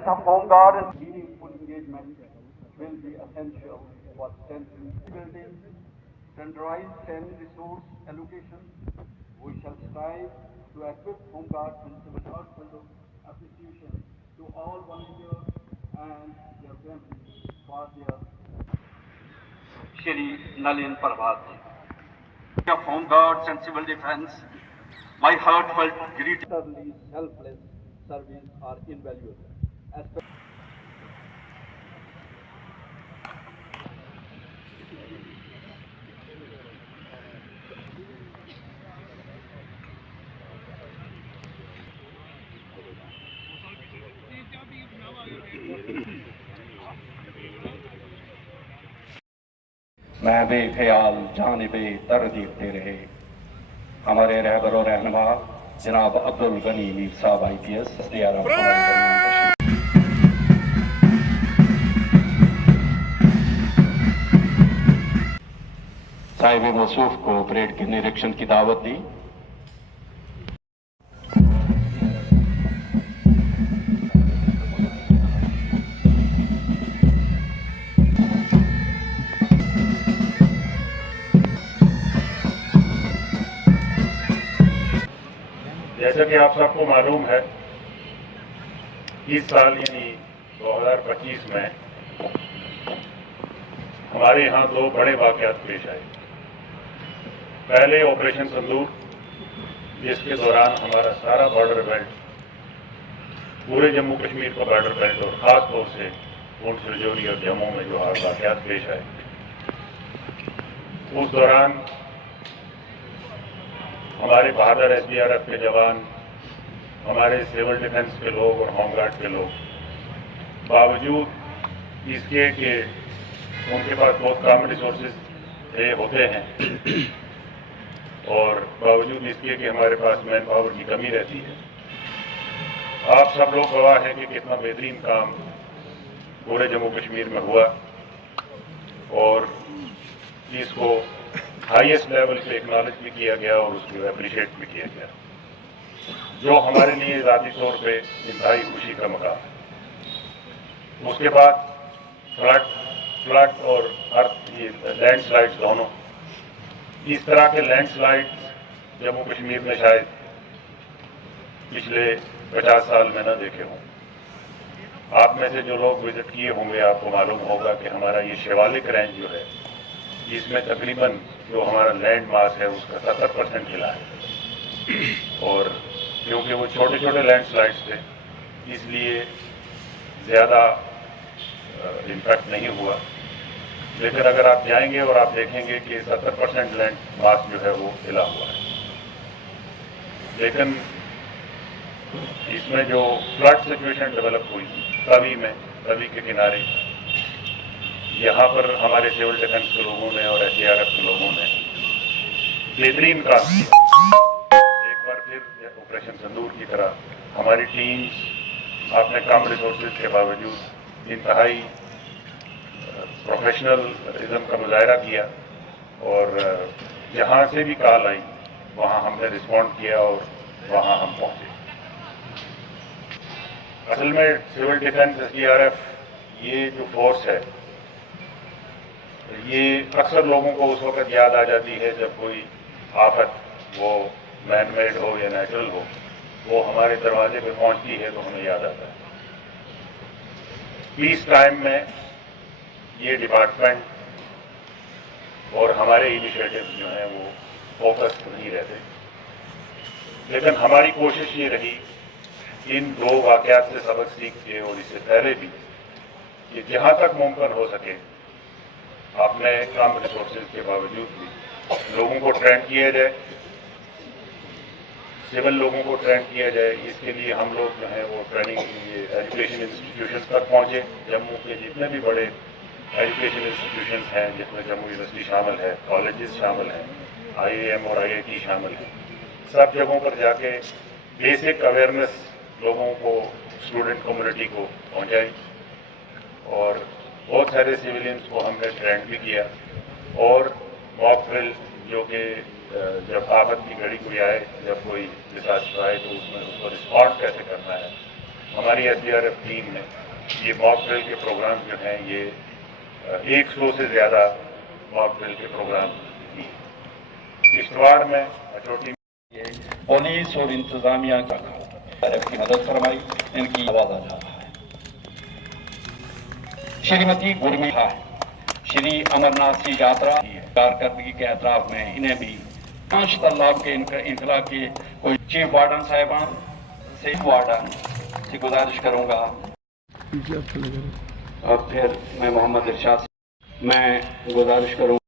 strength of Home Guard and meaningful engagement will be essential for strengthening building, standardized training resource allocation. We shall strive to equip Home Guards and civil heartfelt appreciation to all volunteers and their families for their Shri Nalin Parvat of Home Guards and Civil Defense. My heartfelt greetings. Selfless service are invaluable. मैं बेख्याल जानिबे तरदीते रहे हमारे रहबर और रहनुमा जनाब अब्दुल गनी मीर साहब IPS Sahib मौसूफ को parade के निरीक्षण की दावत दी। जैसा कि आप सबको मालूम है, इस साल यानी 2025 में हमारे यहाँ दो बड़े वाक़यात पेश आए। पहले ऑपरेशन संदूर, जिसके दौरान हमारा सारा बॉर्डर बेल्ट, पूरे जम्मू कश्मीर का बॉर्डर बेल्ट और ख़ास तौर से पुंछ, राजौरी और जम्मू में जो वाक़यात पेश आए, उस दौरान हमारे बहादुर SDRF के जवान, हमारे सिविल डिफेंस के लोग और होमगार्ड के लोग, बावजूद इसके कि उनके पास बहुत कम रिसोर्सेज होते हैं और बावजूद इसके कि हमारे पास मैन पावर की कमी रहती है, आप सब लोग गवाह हैं कि कितना बेहतरीन काम पूरे जम्मू कश्मीर में हुआ और इसको हाईएस्ट लेवल पे एक्नॉलेज भी किया गया और उसको अप्रिशिएट भी किया गया, जो हमारे लिए ज़ाती तौर पे इंतहाई खुशी का मकाम है। उसके बाद फ्लड और लैंडस्लाइड्स दोनों, इस तरह के लैंडस्लाइड्स जम्मू कश्मीर में शायद पिछले 50 साल में न देखे हों। आप में से जो लोग विजिट किए होंगे, आपको मालूम होगा कि हमारा ये शिवालिक रेंज जो है, इसमें तकरीबन जो हमारा लैंड मास है उसका 70% हिला है और क्योंकि वो छोटे छोटे लैंडस्लाइड्स थे इसलिए ज़्यादा इम्पैक्ट नहीं हुआ। लेकिन अगर आप जाएंगे और आप देखेंगे कि 70% लैंड मास जो है वो हिला हुआ है। लेकिन इसमें जो फ्लड सिचुएशन डेवलप हुई तवी के किनारे, यहाँ पर हमारे सिविल डिफेंस के लोगों ने और SDRF के लोगों ने बेहतरीन काम किया। एक बार फिर ऑपरेशन संदूर की तरह हमारी टीम्स अपने कम रिसोर्सेज के बावजूद इंतहाई प्रोफेशनलिज्म का मुजाहरा किया और जहाँ से भी कॉल आई वहाँ हमने रिस्पॉन्ड किया और वहाँ हम पहुँचे। असल में सिविल डिफेंस SDRF ये जो फोर्स है, ये अक्सर लोगों को उस वक्त याद आ जाती है जब कोई आफत, वो मैन मेड हो या नेचुरल हो, वो हमारे दरवाजे पे पहुंचती है तो हमें याद आता है। पीस टाइम में ये डिपार्टमेंट और हमारे इनिशिएटिव्स जो हैं वो फोकस्ड नहीं रहते, लेकिन हमारी कोशिश ये रही इन दो वाक़यात से सबक सीख के और इससे पहले भी कि जहाँ तक मुमकिन हो सके अपने कम रिसोर्सेज के बावजूद भी लोगों को ट्रेन किया जाए, सिविल लोगों को ट्रेन किया जाए। इसके लिए हम लोग जो हैं वो ट्रेनिंग के लिए एजुकेशन इंस्टीट्यूशंस तक पहुँचे। जम्मू के जितने भी बड़े एजुकेशन इंस्टीट्यूशंस हैं, जिसमें जम्मू यूनिवर्सिटी शामिल है, कॉलेजेस शामिल हैं, IIM और IIT शामिल हैं, सब जगहों पर जाके बेसिक अवेयरनेस लोगों को, स्टूडेंट कम्युनिटी को पहुँचाई और बहुत सारे सिविलियंस को हमने ट्रेंड भी किया और मॉक ड्रिल जो कि जब आफत की घड़ी कोई आए, जब कोई डिजास्टर आए तो उसमें उसको रिस्पॉन्ड कैसे करना है, हमारी SDRF टीम ने ये मॉक ड्रिल के प्रोग्राम जो हैं ये 100 से ज़्यादा मॉक ड्रिल के प्रोग्राम किए। किश्तवाड़ में अचोटी पुलिस और इंतजामिया का की मदद फरमाई, इनकी नवाजा जा रहा है। श्रीमती गुरमी है, श्री अमरनाथ की यात्रा कारकर्दगी के एतराफ में इन्हें भी 5 तालाब के इनकला के कोई चीफ वार्डन साहिबान से वार्डन से गुजारिश करूंगा। अब फिर मैं मोहम्मद इरशाद मैं गुजारिश करूंगा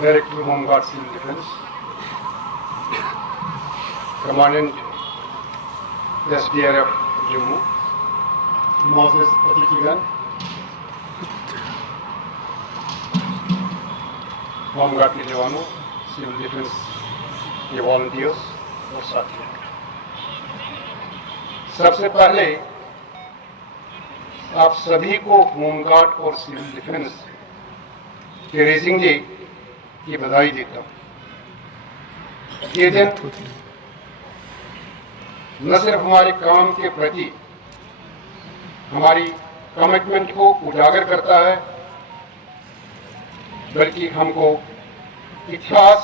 Director Home Guard Civil Defence, Commandant SDRF Jammu, Moses Atikigan, home guard के जवानों, सिविल डिफेंस के वॉलंटियर्स और साथियों, सबसे पहले आप सभी को होम गार्ड और सिविल डिफेंस के रेजिंग डे की बधाई देता हूं। ये दिन न सिर्फ हमारे काम के प्रति हमारी कमिटमेंट को उजागर करता है, बल्कि हमको इतिहास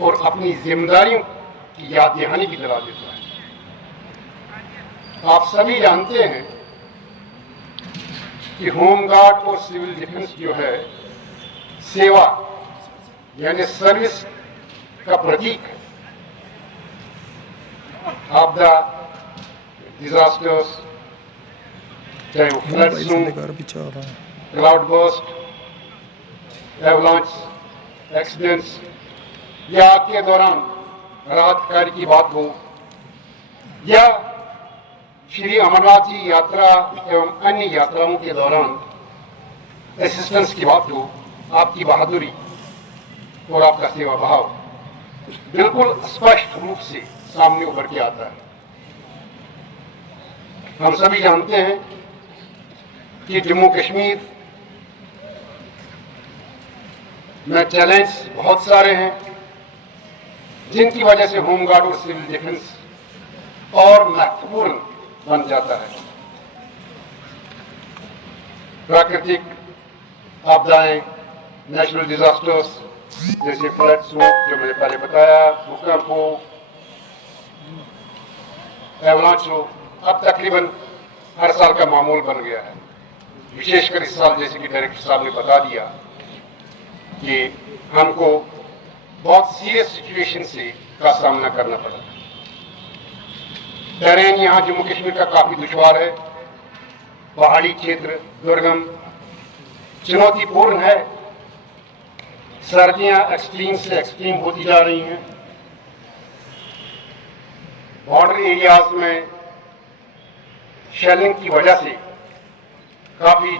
और अपनी जिम्मेदारियों की याद दहानी भी दिला देता है। आप सभी जानते हैं कि होम गार्ड और सिविल डिफेंस जो है सेवा यानी सर्विस का प्रतीक है। आपदा, डिजास्टर्स, चाहे वो फ्लड्स हो, क्लाउड बर्स्ट, एवलांच, एक्सीडेंट्स या आग के दौरान राहत कार्य की बात हो या श्री अमरनाथ जी यात्रा एवं अन्य यात्राओं के दौरान असिस्टेंस की बात हो, आपकी बहादुरी और आपका सेवा भाव बिल्कुल स्पष्ट रूप से सामने उभर के आता है। हम सभी जानते हैं कि जम्मू कश्मीर में चैलेंज बहुत सारे हैं, जिनकी वजह से होम गार्ड और सिविल डिफेंस और महत्वपूर्ण बन जाता है। प्राकृतिक आपदाएं, नेचुरल डिजास्टर्स जैसे फ्लड्स हो, जो मैंने पहले बताया, भूकंप हो, एवलांच हो, अब तकरीबन हर साल का मामूल बन गया है। विशेषकर इस साल, जैसे कि डायरेक्टर साहब ने बता दिया कि हमको बहुत सीरियस सिचुएशन से का सामना करना पड़ा। टेरेन यहाँ जम्मू कश्मीर का काफी दुश्वार है, पहाड़ी क्षेत्र दुर्गम चुनौतीपूर्ण है, सर्दियां एक्सट्रीम से एक्सट्रीम होती जा रही हैं, बॉर्डर एरियाज में शेलिंग की वजह से काफी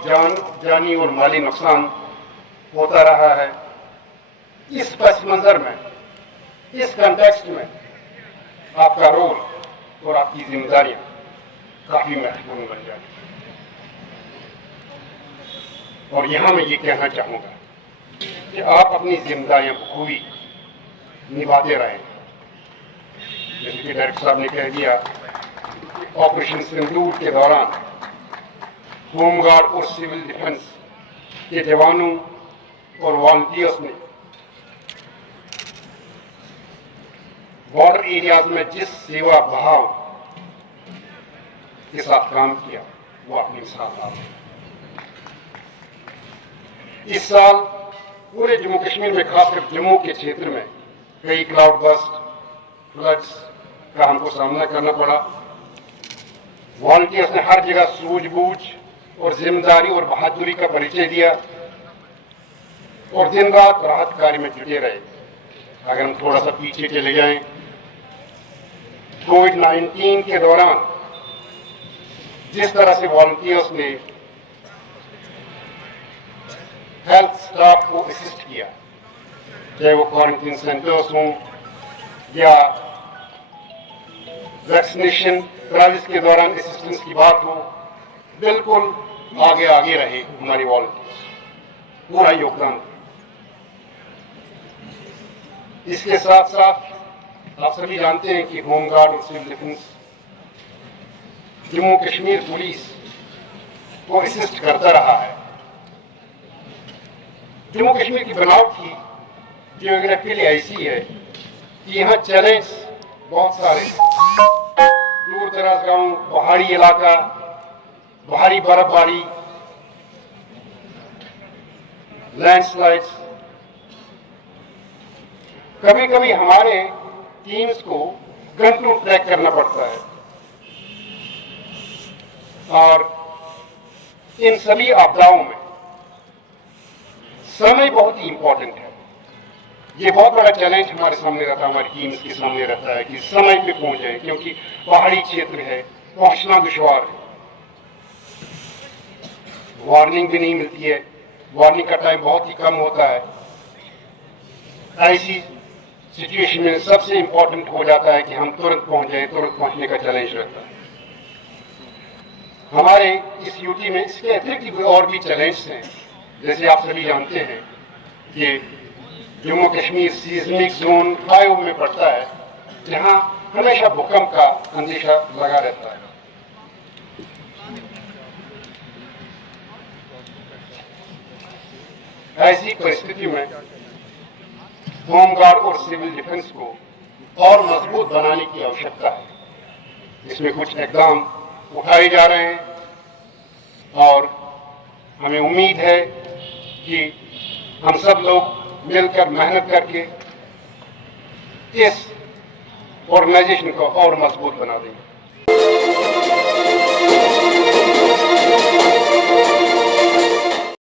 जानी और माली नुकसान होता रहा है। इस पस मंजर में, इस कंटेक्स्ट में आपका रोल और आपकी जिम्मेदारियां काफी महत्वपूर्ण बन जाती हैं। और यहां मैं ये कहना चाहूंगा कि आप अपनी जिम्मेदारियों को खूबी निभाते रहें। जैसे कि डायरेक्टर साहब ने कह दिया, ऑपरेशन सिंदूर के दौरान होम गार्ड और सिविल डिफेंस के जवानों और वॉलंटियर्स ने बॉर्डर एरियाज में जिस सेवा भाव के साथ काम किया वो अपनी मिसाल आप। इस साल पूरे जम्मू कश्मीर में, खासकर जम्मू के क्षेत्र में कई क्लाउड बस्ट, फ्लड्स का हमको सामना करना पड़ा। वॉलंटियर्स ने हर जगह सूझबूझ और जिम्मेदारी और बहादुरी का परिचय दिया और दिन रात राहत कार्य में जुटे रहे। अगर हम थोड़ा सा पीछे चले जाएं, कोविड-19 के दौरान जिस तरह से वॉलंटियर्स ने हेल्थ स्टाफ को असिस्ट किया, चाहे वो क्वारंटीन सेंटर्स हों या वैक्सीनेशन ट्रायल्स के दौरान असिस्टेंस की बात हो, बिल्कुल आगे आगे रहे हमारी वॉलंटियर्स, पूरा योगदान। इसके साथ साथ आप सभी जानते हैं कि होमगार्ड और civil defence Jammu Kashmir police को असिस्ट करता रहा है। जम्मू कश्मीर की बनावट की जियोग्राफिकली ऐसी है कि यहाँ चैलेंज बहुत सारे हैं। दूर दराज गांव, पहाड़ी इलाका, भारी बर्फबारी, लैंडस्लाइड्स। कभी कभी हमारे टीम्स को घंटों ट्रैक करना पड़ता है और इन सभी आपदाओं में समय बहुत ही इंपॉर्टेंट है। ये बहुत बड़ा चैलेंज हमारे सामने रहता है, हमारी टीम्स के सामने रहता है कि समय पे पहुंचे, क्योंकि पहाड़ी क्षेत्र है, पहुंचना दुश्वार है, वार्निंग भी नहीं मिलती है, वार्निंग का टाइम बहुत ही कम होता है। ऐसी सिचुएशन में सबसे इंपॉर्टेंट हो जाता है कि हम तुरंत पहुंच जाए, तुरंत पहुंचने का चैलेंज रहता है। हमारे इस यूटी में इसके अतिरिक्त और भी चैलेंज हैं। जैसे आप सभी जानते हैं कि जम्मू कश्मीर सीज़मिक जोन 5 में पड़ता है, जहां हमेशा भूकंप का अंदेशा लगा रहता है। ऐसी परिस्थिति में होमगार्ड और सिविल डिफेंस को और मजबूत बनाने की आवश्यकता है। इसमें कुछ इकदाम उठाए जा रहे हैं और हमें उम्मीद है कि हम सब लोग मिलकर मेहनत करके इस ऑर्गेनाइजेशन को और मजबूत बना देंगे।